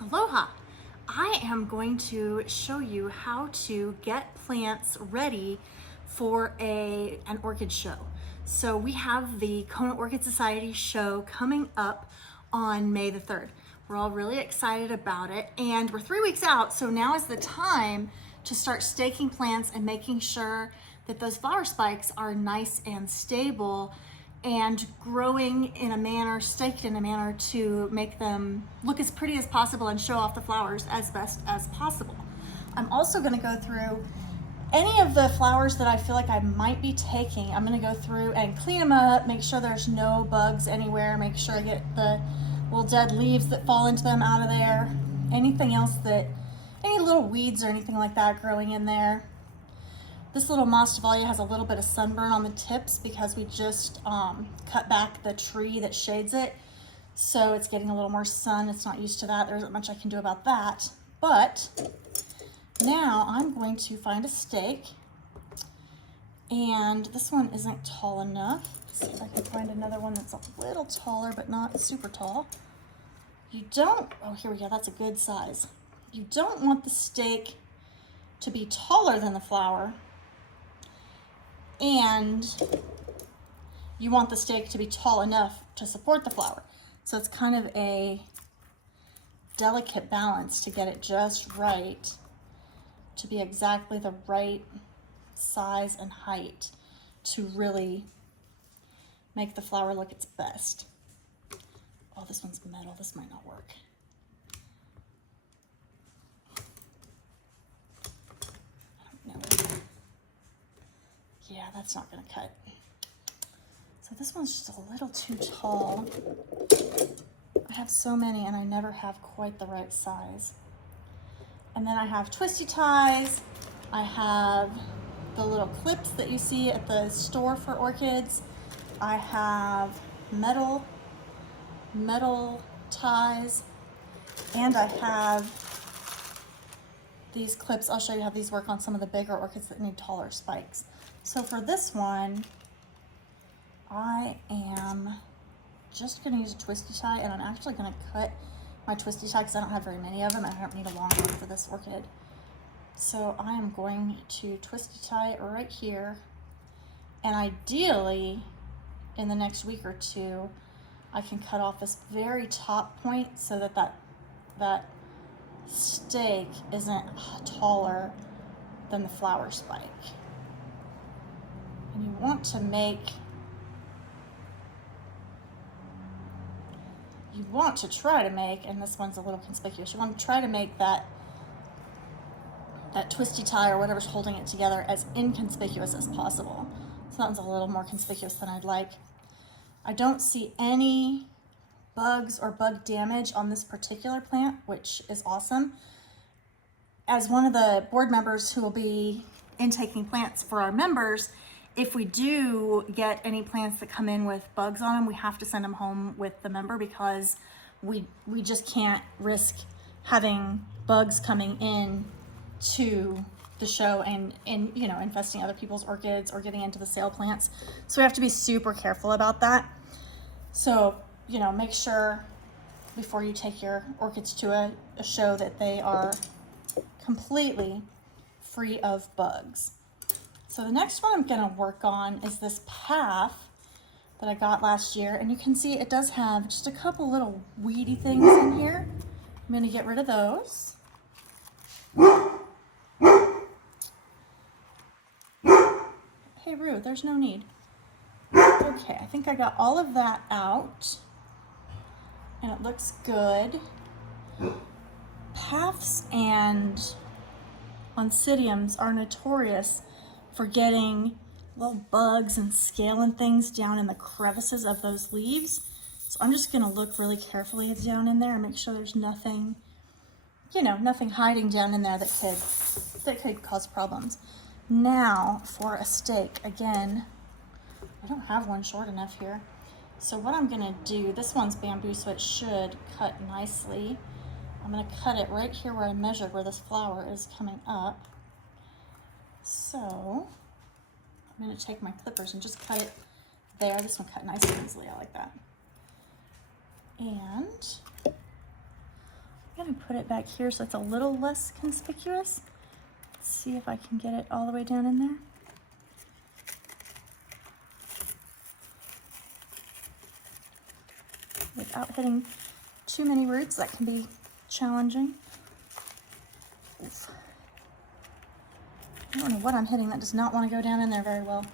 Aloha! I am going to show you how to get plants ready for an orchid show. So we have the Kona Orchid Society show coming up on May the 3rd. We're all really excited about it, and we're 3 weeks out, so now is the time to start staking plants and making sure that those flower spikes are nice and stable and growing in a manner, staked in a manner to make them look as pretty as possible and show off the flowers as best as possible. I'm also going to go through any of the flowers that I feel like I might be taking. I'm going to go through and clean them up, make sure there's no bugs anywhere, make sure I get the little dead leaves that fall into them out of there, anything else that, any little weeds or anything like that growing in there. This little Masdevallia has a little bit of sunburn on the tips because we just cut back the tree that shades it. So it's getting a little more sun. It's not used to that. There isn't much I can do about that. But now I'm going to find a stake. And this one isn't tall enough. Let's see if I can find another one that's a little taller but not super tall. You don't, oh, here we go. That's a good size. You don't want the stake to be taller than the flower, and you want the stake to be tall enough to support the flower. So it's kind of a delicate balance to get it just right, to be exactly the right size and height to really make the flower look its best. Oh, this one's metal. This might not work. I don't know. Yeah, that's not going to cut. So this one's just a little too tall. I have so many and I never have quite the right size. And then I have twisty ties. I have the little clips that you see at the store for orchids. I have metal ties, and I have these clips. I'll show you how these work on some of the bigger orchids that need taller spikes. So for this one, I am just going to use a twisty tie, and I'm actually going to cut my twisty tie because I don't have very many of them and I don't need a long one for this orchid. So I am going to twisty tie it right here, and ideally in the next week or two I can cut off this very top point so that that stake isn't taller than the flower spike. And you want to try to make, and this one's a little conspicuous, you want to try to make that twisty tie or whatever's holding it together as inconspicuous as possible. So that one's a little more conspicuous than I'd like. I don't see any bugs or bug damage on this particular plant, which is awesome. As one of the board members who will be intaking plants for our members, if we do get any plants that come in with bugs on them, we have to send them home with the member because we just can't risk having bugs coming in to the show and you know, infesting other people's orchids or getting into the sale plants. So we have to be super careful about that. So, you know, make sure before you take your orchids to a show that they are completely free of bugs. So the next one I'm going to work on is this path that I got last year, and you can see it does have just a couple little weedy things in here. I'm going to get rid of those. Hey Rue, there's no need. Okay, I think I got all of that out, and it looks good. Paths and oncidiums are notorious for getting little bugs and scaling things down in the crevices of those leaves. So I'm just going to look really carefully down in there and make sure there's nothing, you know, nothing hiding down in there that could cause problems. Now for a stake, again, I don't have one short enough here. So what I'm going to do, this one's bamboo, so it should cut nicely. I'm going to cut it right here where I measured where this flower is coming up. So I'm going to take my clippers and just cut it there. This one cut nice and easily. I like that. And I'm gonna put it back here so it's a little less conspicuous. Let's see if I can get it all the way down in there. Without hitting too many roots, that can be challenging. Oof. I don't know what I'm hitting. That does not want to go down in there very well.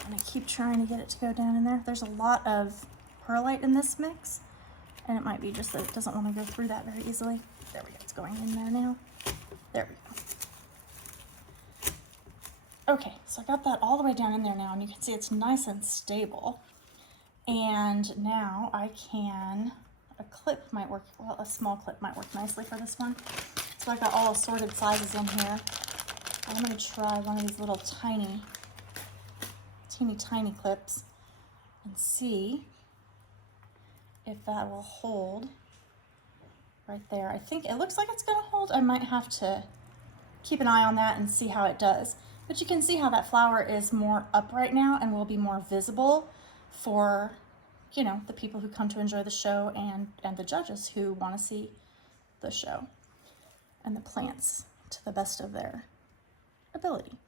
I'm going to keep trying to get it to go down in there. There's a lot of perlite in this mix, and it might be just that it doesn't want to go through that very easily. There we go. It's going in there now. There we go. Okay, so I got that all the way down in there now, and you can see it's nice and stable. And now a clip might work, well, a small clip might work nicely for this one. So I've got all assorted sizes in here. I'm gonna try one of these little teeny clips and see if that will hold right there. I think it looks like it's gonna hold. I might have to keep an eye on that and see how it does. But you can see how that flower is more up right now and will be more visible for, you know, the people who come to enjoy the show and the judges who want to see the show and the plants to the best of their ability.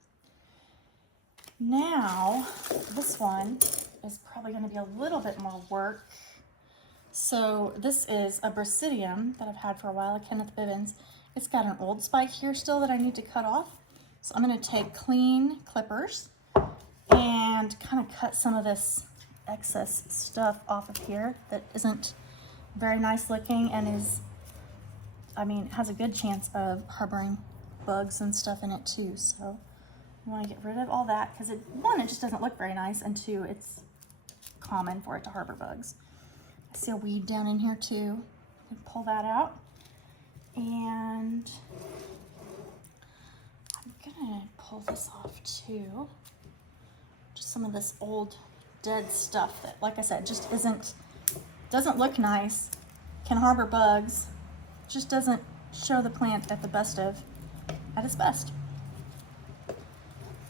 Now, this one is probably going to be a little bit more work. So this is a Brasidium that I've had for a while, a Kenneth Bivens. It's got an old spike here still that I need to cut off. So I'm going to take clean clippers and kind of cut some of this excess stuff off of here that isn't very nice looking and is, I mean, has a good chance of harboring bugs and stuff in it too. So you want to get rid of all that because one, it just doesn't look very nice, and two, it's common for it to harbor bugs. I see a weed down in here too. Pull that out, and I'm gonna pull this off too. Just some of this old dead stuff that, like I said, just doesn't look nice, can harbor bugs, just doesn't show the plant at its best.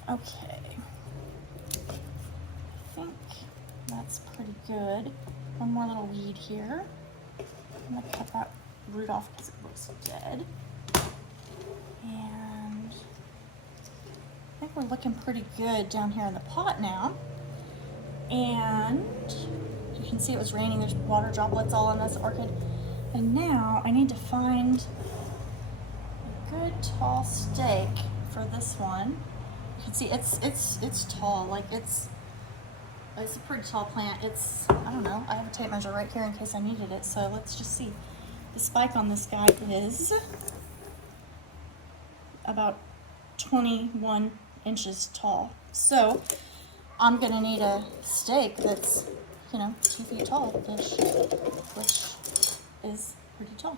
Okay, I think that's pretty good. One more little weed here. I'm gonna cut that root off because it looks dead. And I think we're looking pretty good down here in the pot now. And you can see it was raining. There's water droplets all on this orchid. And now I need to find a good tall stake for this one. You can see it's tall. Like it's a pretty tall plant. I don't know. I have a tape measure right here in case I needed it. So let's just see. The spike on this guy is about 21 inches tall. So I'm gonna need a stake that's, 2 feet tall-ish, which is pretty tall.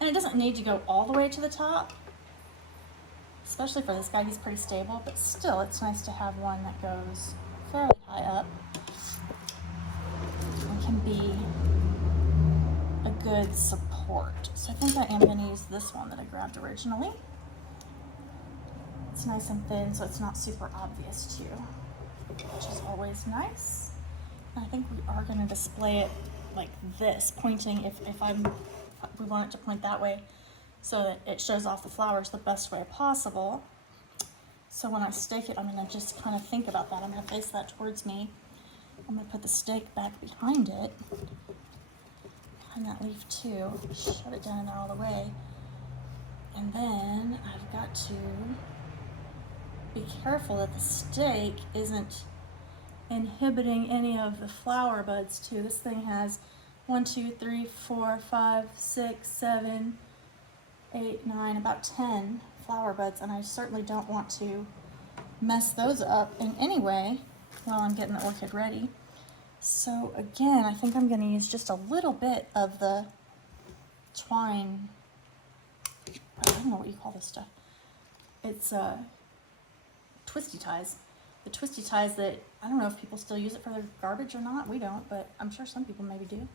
And it doesn't need to go all the way to the top, especially for this guy. He's pretty stable, but still, it's nice to have one that goes fairly high up and can be a good support. So I think I am gonna use this one that I grabbed originally. It's nice and thin, so it's not super obvious too, which is always nice. And I think we are going to display it like this, pointing if we want it to point that way so that it shows off the flowers the best way possible. So when I stake it, I'm going to just kind of think about that. I'm going to face that towards me. I'm going to put the stake back behind it, behind that leaf too, shove it down in there all the way. And then I've got to be careful that the stake isn't inhibiting any of the flower buds too. This thing has 1, 2, 3, 4, 5, 6, 7, 8, 9, about 10 flower buds, and I certainly don't want to mess those up in any way while I'm getting the orchid ready. So again, I think I'm going to use just a little bit of the twine. I don't know what you call this stuff. It's twisty ties. The twisty ties that, I don't know if people still use it for their garbage or not. We don't, but I'm sure some people maybe do.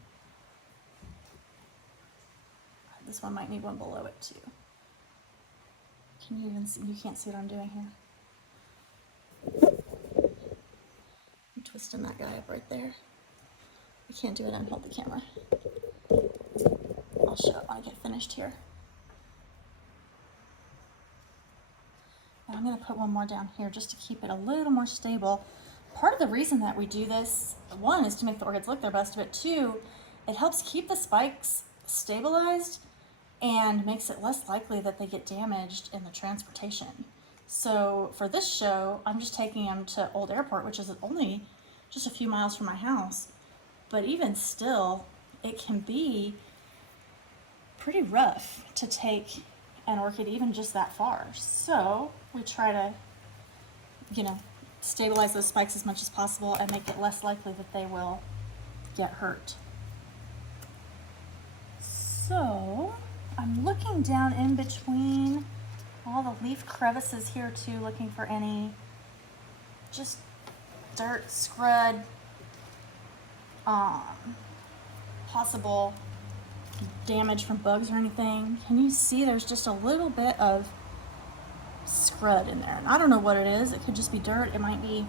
This one might need one below it too. Can you even see? You can't see what I'm doing here. twisting that guy up right there. I can't do it and hold the camera. I'll show it when I get finished here. And I'm gonna put one more down here just to keep it a little more stable. Part of the reason that we do this, one, is to make the orchids look their best, but two, it helps keep the spikes stabilized and makes it less likely that they get damaged in the transportation. So for this show, I'm just taking them to Old Airport, which is only just a few miles from my house. But even still, it can be pretty rough to take an orchid even just that far. So we try to, you know, stabilize those spikes as much as possible and make it less likely that they will get hurt. So I'm looking down in between all the leaf crevices here too, looking for any just dirt, scrud, possible damage from bugs or anything. Can you see there's just a little bit of scrud in there? And I don't know what it is. It could just be dirt. It might be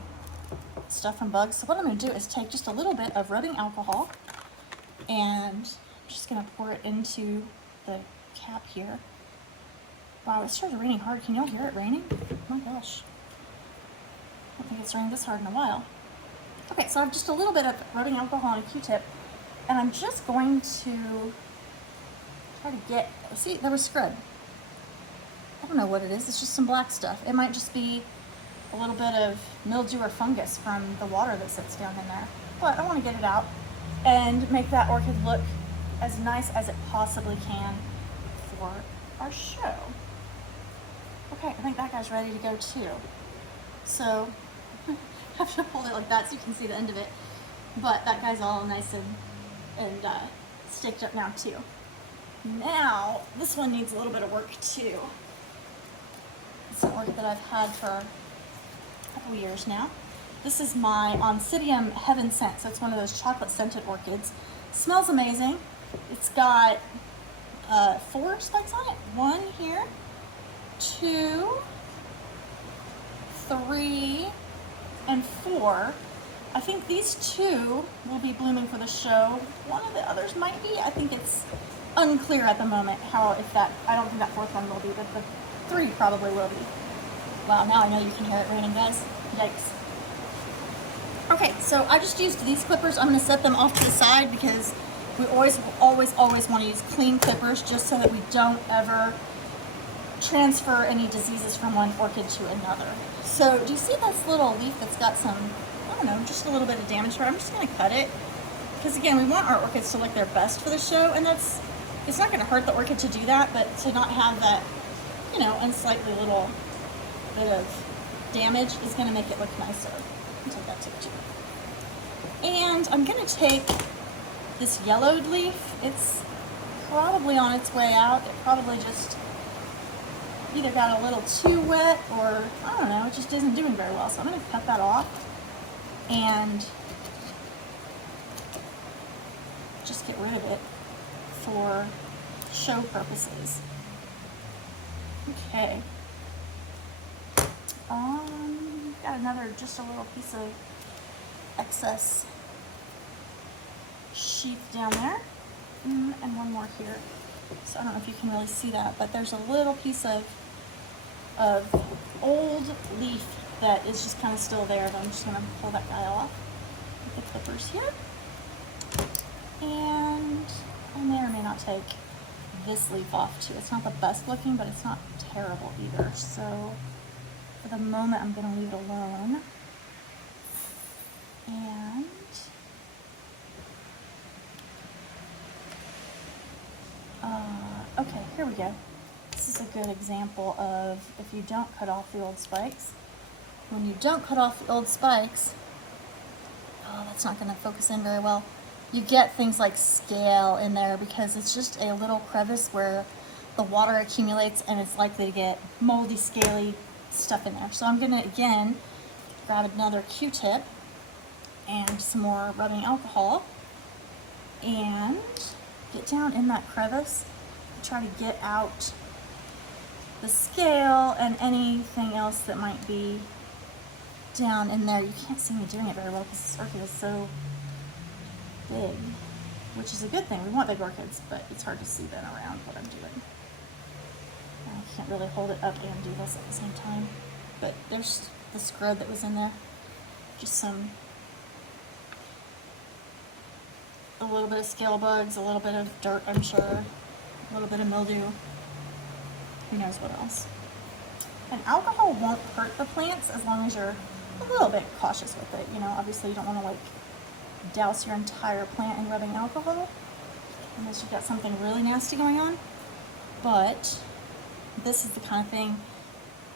stuff from bugs. So what I'm going to do is take just a little bit of rubbing alcohol and I'm just going to pour it into the cap here. Wow, it started raining hard. Can y'all hear it raining? Oh my gosh. I don't think it's rained this hard in a while. Okay, so I have just a little bit of rubbing alcohol and a Q-tip, and I'm just going to try to get, see, there was scrub. I don't know what it is. It's just some black stuff. It might just be a little bit of mildew or fungus from the water that sits down in there. But I want to get it out and make that orchid look as nice as it possibly can for our show. Okay, I think that guy's ready to go too. So I have to hold it like that so you can see the end of it. But that guy's all nice and staked up now too. Now, this one needs a little bit of work too. It's an orchid that I've had for a couple years now. This is my Oncidium Heaven Scent, so it's one of those chocolate scented orchids. Smells amazing. It's got 4 spikes on it. 1 here, 2, 3, and 4. I think these 2 will be blooming for the show. One of the others might be. I think it's unclear at the moment how, if that, I don't think that 4th one will be, but the 3 probably will be. Wow, now I know you can hear it raining, guys. Yikes. Okay, so I just used these clippers. I'm going to set them off to the side because we always want to use clean clippers just so that we don't ever transfer any diseases from one orchid to another. So do you see this little leaf that's got some, I don't know, just a little bit of damage to it? I'm just going to cut it because, again, we want our orchids to look their best for the show, and it's not going to hurt the orchid to do that, but to not have that, you know, unsightly little bit of damage is going to make it look nicer. I'll take that tip too. And I'm going to take this yellowed leaf. It's probably on its way out. It probably just either got a little too wet or, I don't know, it just isn't doing very well. So I'm going to cut that off and just get rid of it for show purposes. Okay. Got another, just a little piece of excess sheath down there, and one more here. So I don't know if you can really see that, but there's a little piece of old leaf that is just kind of still there, but I'm just gonna pull that guy off with the clippers here. And I may or may not take this leaf off too. It's not the best looking, but it's not terrible either. So for the moment, I'm gonna leave it alone. And okay, here we go. This is a good example of if you don't cut off the old spikes. When you don't cut off the old spikes, oh, that's not gonna focus in very well. You get things like scale in there because it's just a little crevice where the water accumulates and it's likely to get moldy, scaly stuff in there. So I'm gonna, again, grab another Q-tip and some more rubbing alcohol and get down in that crevice and try to get out the scale and anything else that might be down in there. You can't see me doing it very well because this orchid is so big, which is a good thing. We want big orchids, but it's hard to see then around what I'm doing. I can't really hold it up and do this at the same time. But there's the scrub that was in there. Just a little bit of scale bugs, a little bit of dirt, I'm sure, a little bit of mildew. Who knows what else? And alcohol won't hurt the plants as long as you're a little bit cautious with it. You know, obviously you don't want to like douse your entire plant in rubbing alcohol unless you've got something really nasty going on. But this is the kind of thing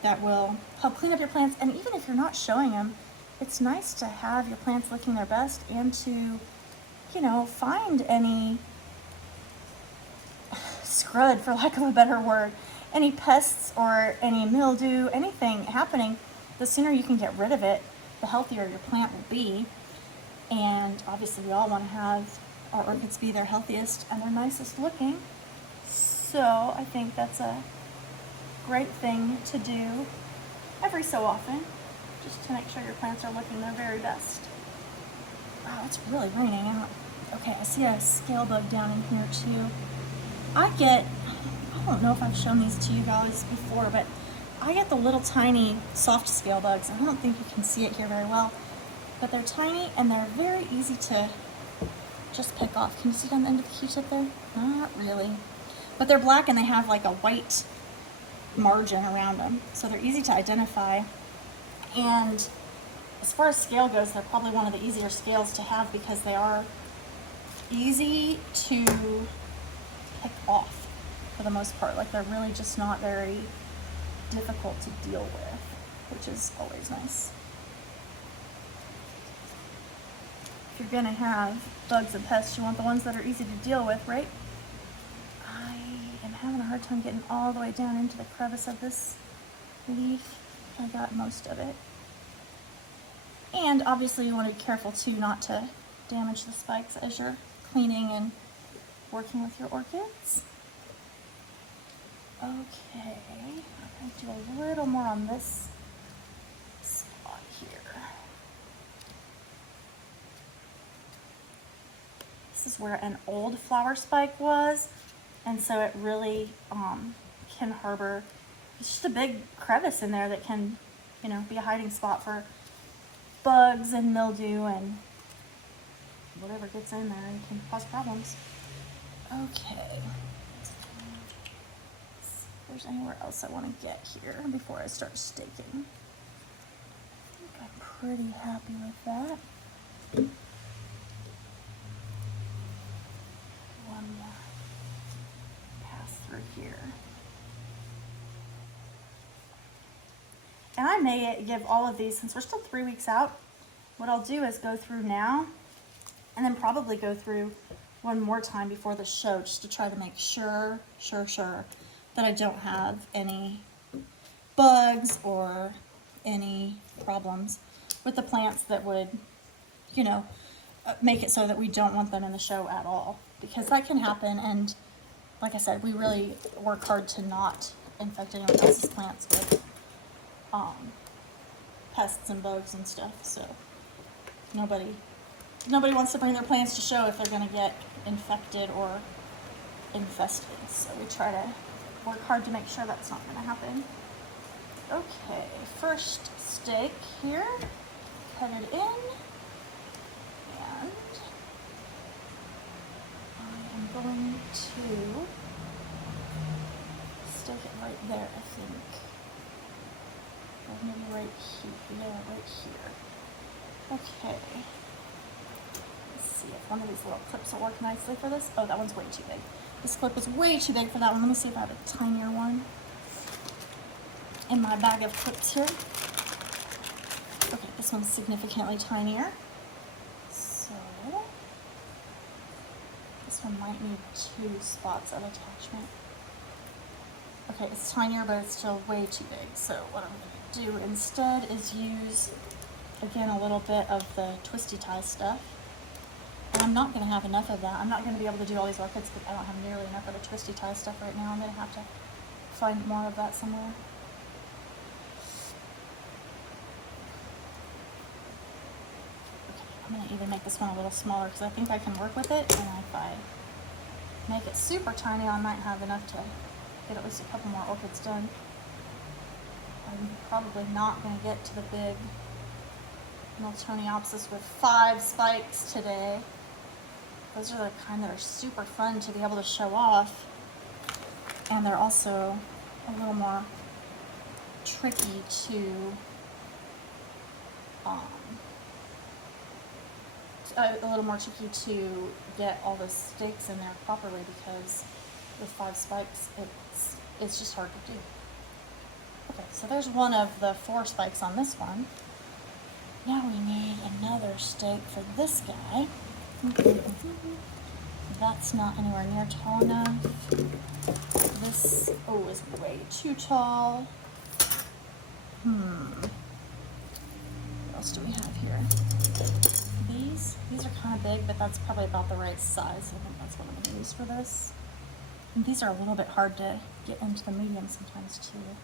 that will help clean up your plants. And even if you're not showing them, it's nice to have your plants looking their best and to, you know, find any scrud, for lack of a better word, any pests or any mildew, anything happening. The sooner you can get rid of it, the healthier your plant will be. And obviously we all want to have our orchids be their healthiest and their nicest looking. So I think that's a great thing to do every so often, just to make sure your plants are looking their very best. Wow, it's really raining out. Okay, I see a scale bug down in here too. I don't know if I've shown these to you guys before, but I get the little tiny soft scale bugs. I don't think you can see it here very well, but they're tiny and they're very easy to just pick off. Can you see down the end of the Q-tip there? Not really. But they're black and they have like a white margin around them, so they're easy to identify. And as far as scale goes, they're probably one of the easier scales to have because they are easy to pick off for the most part. Like they're really just not very difficult to deal with, which is always nice. If you're gonna have bugs and pests, you want the ones that are easy to deal with, right? I am having a hard time getting all the way down into the crevice of this leaf. I got most of it. And obviously you want to be careful too not to damage the spikes as you're cleaning and working with your orchids. Okay, I'm going to do a little more on this spot here. This is where an old flower spike was, and so it really can harbor, it's just a big crevice in there that can, you know, be a hiding spot for bugs and mildew and whatever gets in there and can cause problems. Okay. If there's anywhere else I want to get here before I start staking. I think I'm pretty happy with that. One more pass through here. And I may give all of these, since we're still 3 weeks out, what I'll do is go through now and then probably go through one more time before the show just to try to make sure that I don't have any bugs or any problems with the plants that would, you know, make it so that we don't want them in the show at all, because that can happen. And like I said, we really work hard to not infect anyone else's plants with pests and bugs and stuff. So nobody wants to bring their plants to show if they're going to get infected or infested. So we try to work hard to make sure that's not going to happen. Okay, first stake here, cut it in, and I am going to stake it right there, I think. Or maybe right here. Yeah, right here. Okay. Let's see if one of these little clips will work nicely for this. Oh, that one's way too big. This clip is way too big for that one. Let me see if I have a tinier one in my bag of clips here. Okay, this one's significantly tinier. So this one might need 2 spots of attachment. Okay, it's tinier, but it's still way too big. So what I'm going to do instead is use, again, a little bit of the twisty tie stuff. And I'm not going to have enough of that. I'm not going to be able to do all these orchids, but I don't have nearly enough of the twisty tie stuff right now. I'm going to have to find more of that somewhere. I'm gonna even make this one a little smaller because I think I can work with it, and if I make it super tiny, I might have enough to get at least a couple more orchids done. I'm probably not gonna get to the big Miltoniopsis with 5 spikes today. Those are the kind that are super fun to be able to show off, and they're also a little more tricky to get all the stakes in there properly, because with 5 spikes it's just hard to do. Okay, so there's one of the 4 spikes on this one. Now we need another stake for this guy. That's not anywhere near tall enough. This, oh, is way too tall. What else do we have here? These are kind of big, but that's probably about the right size. I think that's what I'm going to use for this. And these are a little bit hard to get into the medium sometimes too.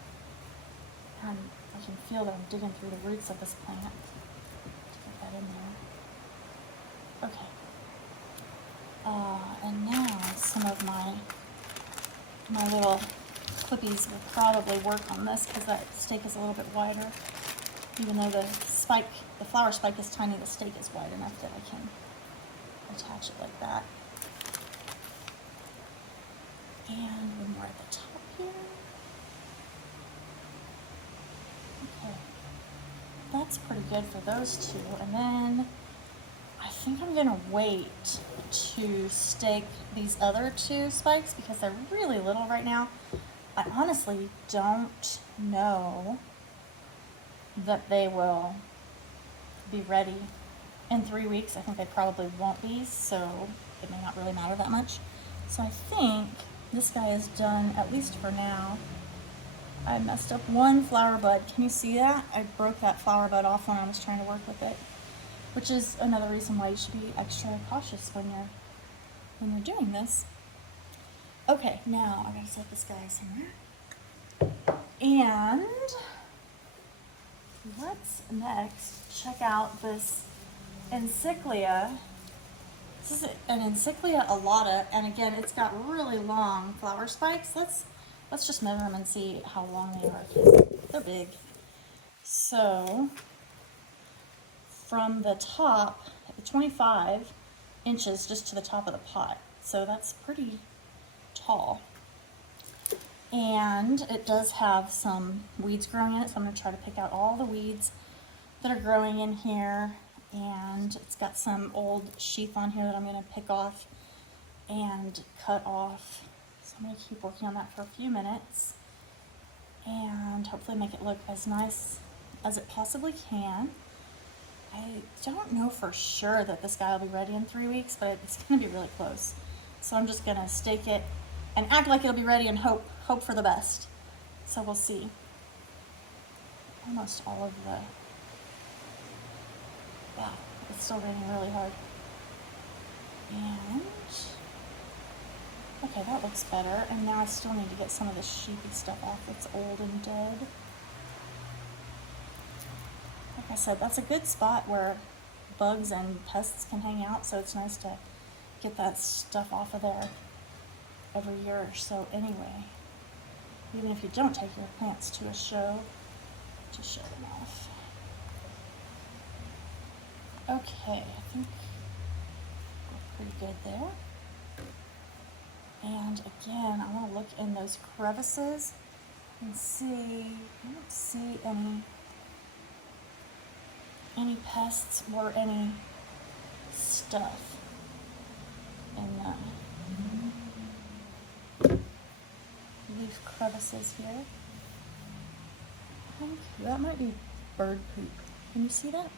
And I can feel that I'm digging through the roots of this plant to get that in there. Okay. And now some of my little clippies will probably work on this, because that stake is a little bit wider. Even though the flower spike is tiny, the stake is wide enough that I can attach it like that. And one more at the top here. Okay, that's pretty good for those two. And then I think I'm gonna wait to stake these other 2 spikes because they're really little right now. I honestly don't know that they will be ready in 3 weeks. I think they probably won't be, so it may not really matter that much. So I think this guy is done, at least for now. I messed up one flower bud. Can you see that? I broke that flower bud off when I was trying to work with it, which is another reason why you should be extra cautious when you're doing this. Okay, now I gotta set this guy somewhere. And let's next check out this Encyclia. This is an Encyclia alata, and again, it's got really long flower spikes. Let's just measure them and see how long they are, because they're big. So from the top, 25 inches just to the top of the pot. So that's pretty tall. And it does have some weeds growing in it, so I'm going to try to pick out all the weeds that are growing in here. And it's got some old sheath on here that I'm going to pick off and cut off. So I'm going to keep working on that for a few minutes and hopefully make it look as nice as it possibly can. I don't know for sure that this guy will be ready in 3 weeks, but it's going to be really close. So I'm just going to stake it and act like it'll be ready and hope for the best. So we'll see. Almost all of the... Wow, it's still raining really hard. And... okay, that looks better. And now I still need to get some of the sheepy stuff off that's old and dead. Like I said, that's a good spot where bugs and pests can hang out, so it's nice to get that stuff off of there every year or so anyway. Even if you don't take your plants to a show, just show them off. Okay, I think we're pretty good there. And again, I want to look in those crevices and see. I don't see any pests or any stuff in the leaf crevices here. I think that might be bird poop. Can you see that?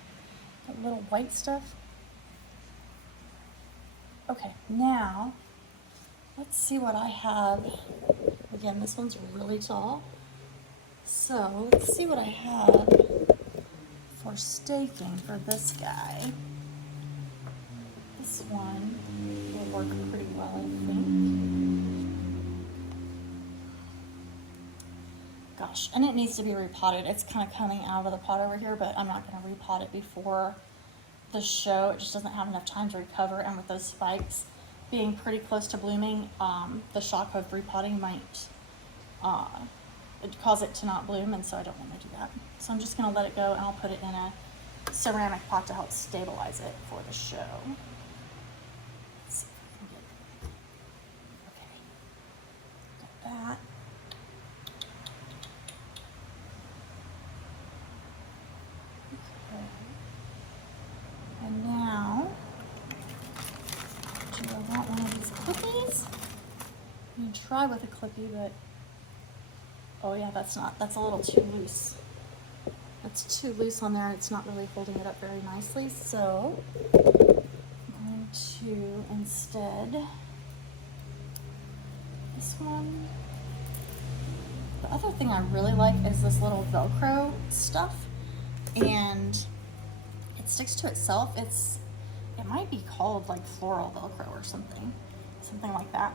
That little white stuff? Okay, now let's see what I have. Again, this one's really tall. So let's see what I have for staking for this guy. This one will work pretty well, I think. Gosh, and it needs to be repotted. It's kind of coming out of the pot over here, but I'm not going to repot it before the show. It just doesn't have enough time to recover, and with those spikes being pretty close to blooming, the shock of repotting might cause it to not bloom, and so I don't want to do that. So I'm just going to let it go, and I'll put it in a ceramic pot to help stabilize it for the show. Let's see if I can get, okay, got that. Okay. And now, do I want one of these clippies? You can try with a clippy, but oh yeah, that's a little too loose. That's too loose on there, and it's not really holding it up very nicely. So I'm going to instead, this one. The other thing I really like is this little Velcro stuff, and it sticks to itself. It might be called like floral Velcro or something like that.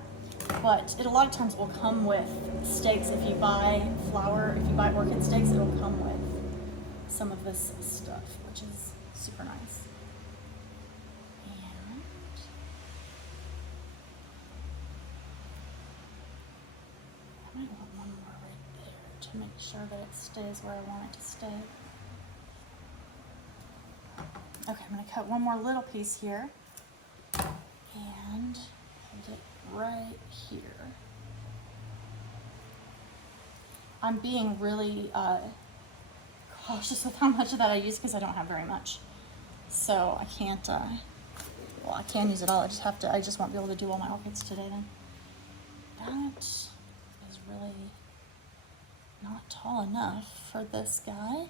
But it a lot of times will come with stakes. If you buy orchid stakes, it'll come with some of this stuff, which is super nice. And I might want one more right there to make sure that it stays where I want it to stay. Okay, I'm going to cut one more little piece here and hold it right here. I'm being really cautious with how much of that I use because I don't have very much. So I can't, well, I can use it all. I just won't be able to do all my orchids today then. That is really not tall enough for this guy.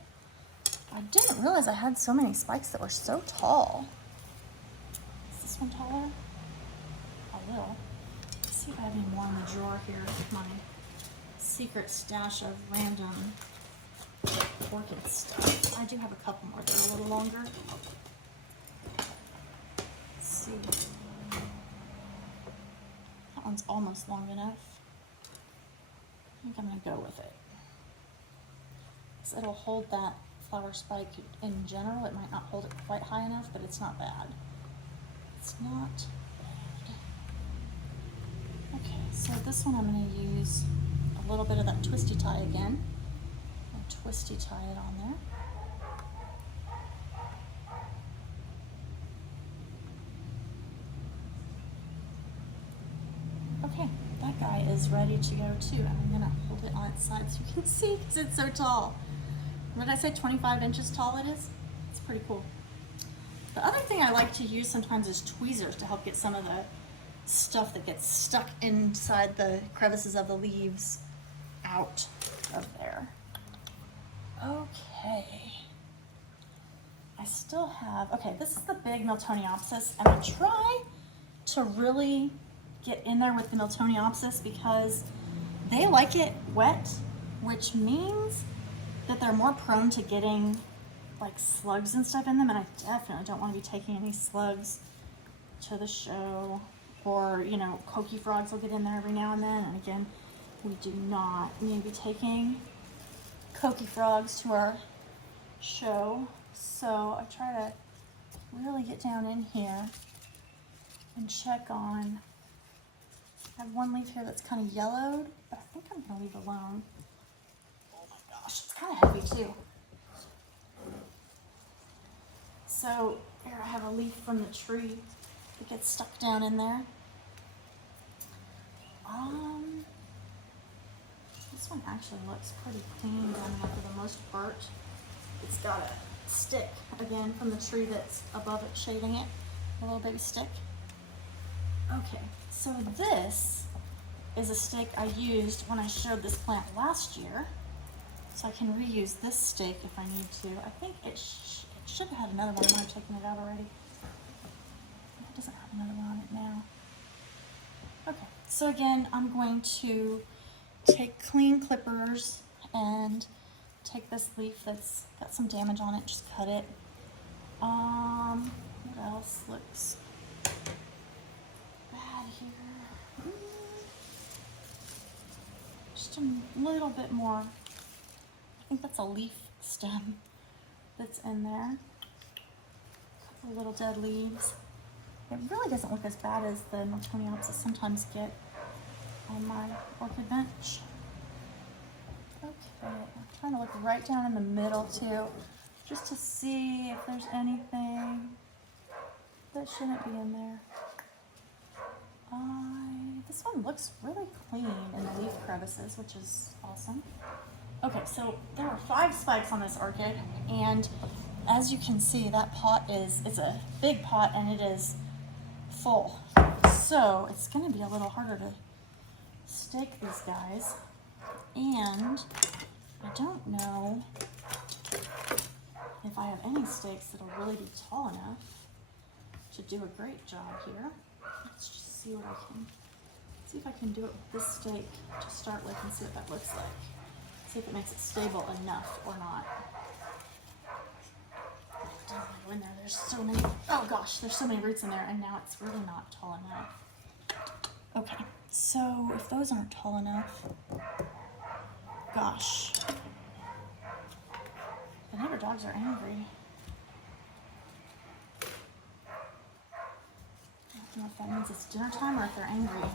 I didn't realize I had so many spikes that were so tall. Is this one taller? A little. Let's see if I have any more in the drawer here. My secret stash of random orchid stuff. I do have a couple more that are a little longer. Let's see. That one's almost long enough. I think I'm going to go with it. So it'll hold that flower spike in general. It might not hold it quite high enough, but it's not bad. It's not bad. Okay, so this one I'm going to use a little bit of that twisty tie again. I'll twisty tie it on there. Okay, that guy is ready to go too. I'm going to hold it on its side so you can see because it's so tall. What did I say, 25 inches tall it is? It's pretty cool. The other thing I like to use sometimes is tweezers to help get some of the stuff that gets stuck inside the crevices of the leaves out of there. Okay. I still have, okay, this is the big Miltoniopsis, and I try to really get in there with the Miltoniopsis because they like it wet, which means that they're more prone to getting like slugs and stuff in them, and I definitely don't want to be taking any slugs to the show, or you know, coqui frogs will get in there every now and then, and again, we do not need to be taking coqui frogs to our show. So I try to really get down in here and check on, I have one leaf here that's kind of yellowed, but I think I'm going to leave it alone. It's kind of heavy too. So here I have a leaf from the tree that gets stuck down in there. This one actually looks pretty clean down there for the most part. It's got a stick again from the tree that's above it, shading it, a little baby stick. Okay, so this is a stick I used when I showed this plant last year. So I can reuse this stick if I need to. I think it should have had another one. I might have taken it out already. It doesn't have another one on it now. Okay, so again, I'm going to take clean clippers and take this leaf that's got some damage on it, just cut it. What else looks bad here? Just a little bit more. I think that's a leaf stem that's in there. A the little dead leaves. It really doesn't look as bad as the Miltoniopsis sometimes get on my orchid bench. Okay, I'm trying to look right down in the middle too, just to see if there's anything that shouldn't be in there. This one looks really clean in the leaf crevices, which is awesome. Okay, so there are 5 spikes on this orchid, and as you can see, that pot it's a big pot and it is full. So it's gonna be a little harder to stake these guys. And I don't know if I have any stakes that'll really be tall enough to do a great job here. Let's just see if I can do it with this stake to start with and see what that looks like. See if it makes it stable enough or not. Don't want to go in there. There's so many, oh gosh, there's so many roots in there, and now it's really not tall enough. Okay, so if those aren't tall enough, gosh, the neighbor dogs are angry. I don't know if that means it's dinner time or if they're angry.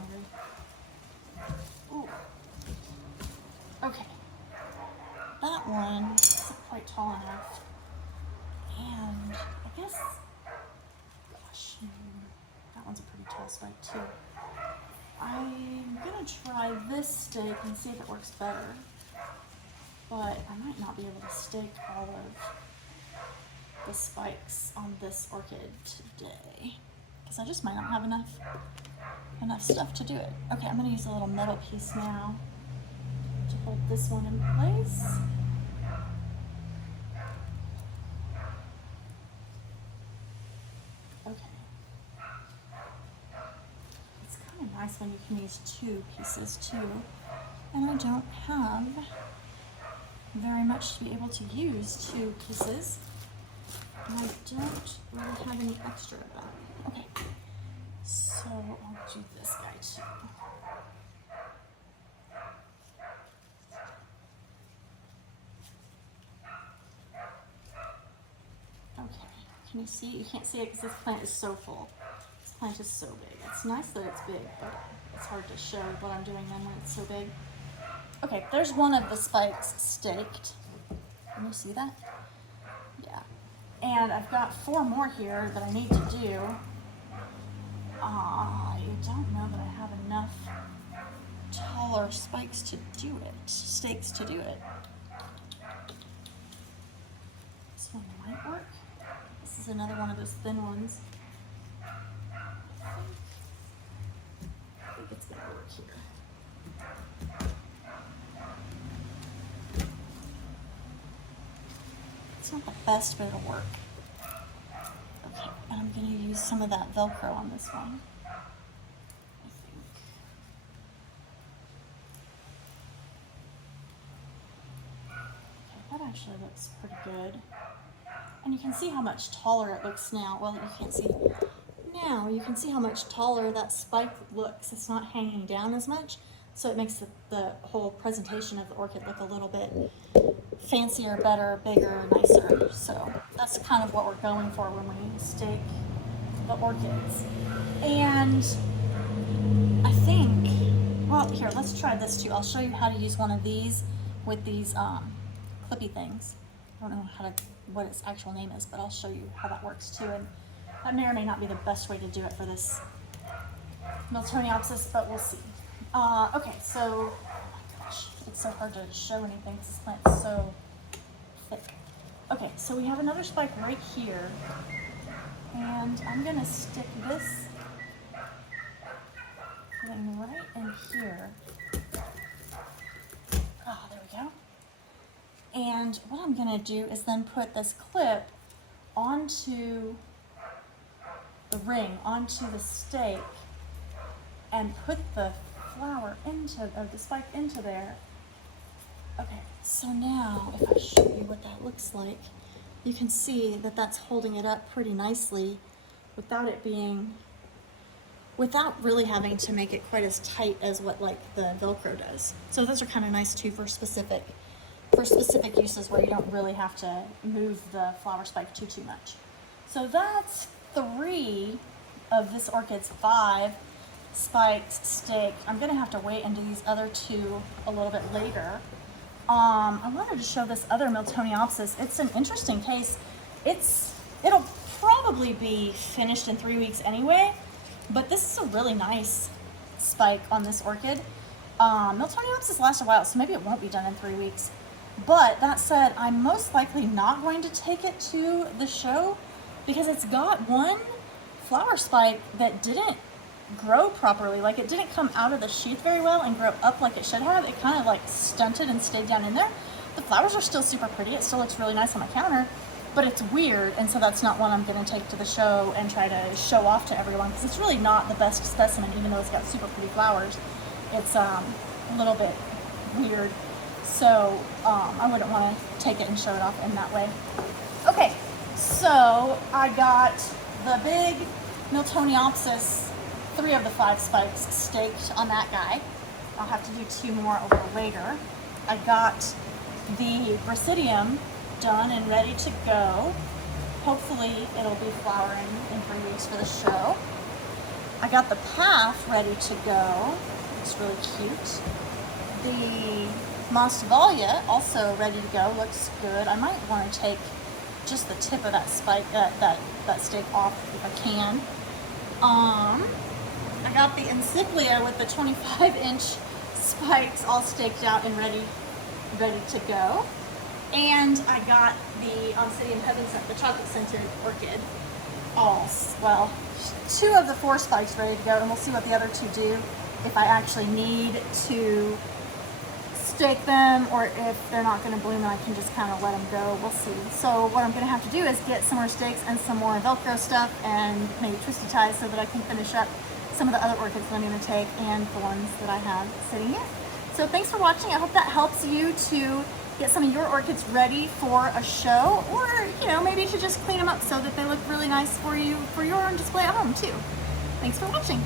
Ooh. Okay. That one isn't quite tall enough. And I guess, gosh, that one's a pretty tall spike too. I'm gonna try this stake and see if it works better. But I might not be able to stake all of the spikes on this orchid today, because I just might not have enough stuff to do it. Okay, I'm gonna use a little metal piece now to hold this one in place. Okay. It's kind of nice when you can use 2 pieces too, and I don't have very much to be able to use 2 pieces, and I don't really have any extra of that. Okay, so I'll do this guy too. Okay, can you see? You can't see it because this plant is so full. This plant is so big. It's nice that it's big, but it's hard to show what I'm doing then when it's so big. Okay, there's one of the spikes staked. Can you see that? Yeah. And I've got 4 more here that I need to do. I don't know that I have enough taller spikes to do it, stakes to do it. This one might work. This is another one of those thin ones. I think it's gonna work here. It's not the best, but it'll work. Okay, and I'm going to use some of that Velcro on this one, I think. Okay, that actually looks pretty good. And you can see how much taller it looks now. Well, you can't see now. You can see how much taller that spike looks. It's not hanging down as much, so it makes the whole presentation of the orchid look a little bit fancier, better, bigger, nicer. So that's kind of what we're going for when we stake the orchids. And I think, well, here, let's try this too. I'll show you how to use one of these with these clippy things. I don't know what its actual name is, but I'll show you how that works too. And that may or may not be the best way to do it for this Miltoniopsis, but we'll see. Okay, so it's so hard to show anything because this plant's so thick. Okay, so we have another spike right here, and I'm gonna stick this thing right in here. Oh, there we go. And what I'm gonna do is then put this clip onto the ring, onto the stake, and put the flower into, or the spike into there. Okay, so now if I show you what that looks like, you can see that that's holding it up pretty nicely without it being, without really having to make it quite as tight as what like the Velcro does. So those are kind of nice too for specific uses where you don't really have to move the flower spike too much. So that's 3 of this orchid's 5 spikes staked. I'm gonna have to wait and do these other 2 a little bit later. I wanted to show this other Miltoniopsis. It's an interesting case. It'll probably be finished in 3 weeks anyway, but this is a really nice spike on this orchid. Miltoniopsis lasts a while, so maybe it won't be done in 3 weeks. But that said, I'm most likely not going to take it to the show because it's got one flower spike that didn't grow properly. Like, it didn't come out of the sheath very well and grow up like it should have. It kind of like stunted and stayed down in there. The flowers are still super pretty. It still looks really nice on my counter, but it's weird, and so that's not one I'm going to take to the show and try to show off to everyone because it's really not the best specimen, even though it's got super pretty flowers. It's a little bit weird, so I wouldn't want to take it and show it off in that way. Okay, so I got the big Miltoniopsis, 3 of the 5 spikes staked on that guy. I'll have to do 2 more a little later. I got the Brasidium done and ready to go. Hopefully it'll be flowering in 3 weeks for the show. I got the Path ready to go. It's really cute. The Masdevallia also ready to go. Looks good. I might want to take just the tip of that spike, that stake off if I can. I got the Encyclia with the 25-inch spikes all staked out and ready to go. And I got the Oncidium Heaven Scent, the chocolate scented orchid. Well, 2 of the 4 spikes ready to go, and we'll see what the other 2 do. If I actually need to stake them, or if they're not going to bloom and I can just kind of let them go, we'll see. So what I'm going to have to do is get some more stakes and some more Velcro stuff and maybe twisty ties so that I can finish up some of the other orchids that I'm going to take and the ones that I have sitting here. So thanks for watching. I hope that helps you to get some of your orchids ready for a show, or maybe you should just clean them up so that they look really nice for you for your own display at home too. Thanks for watching.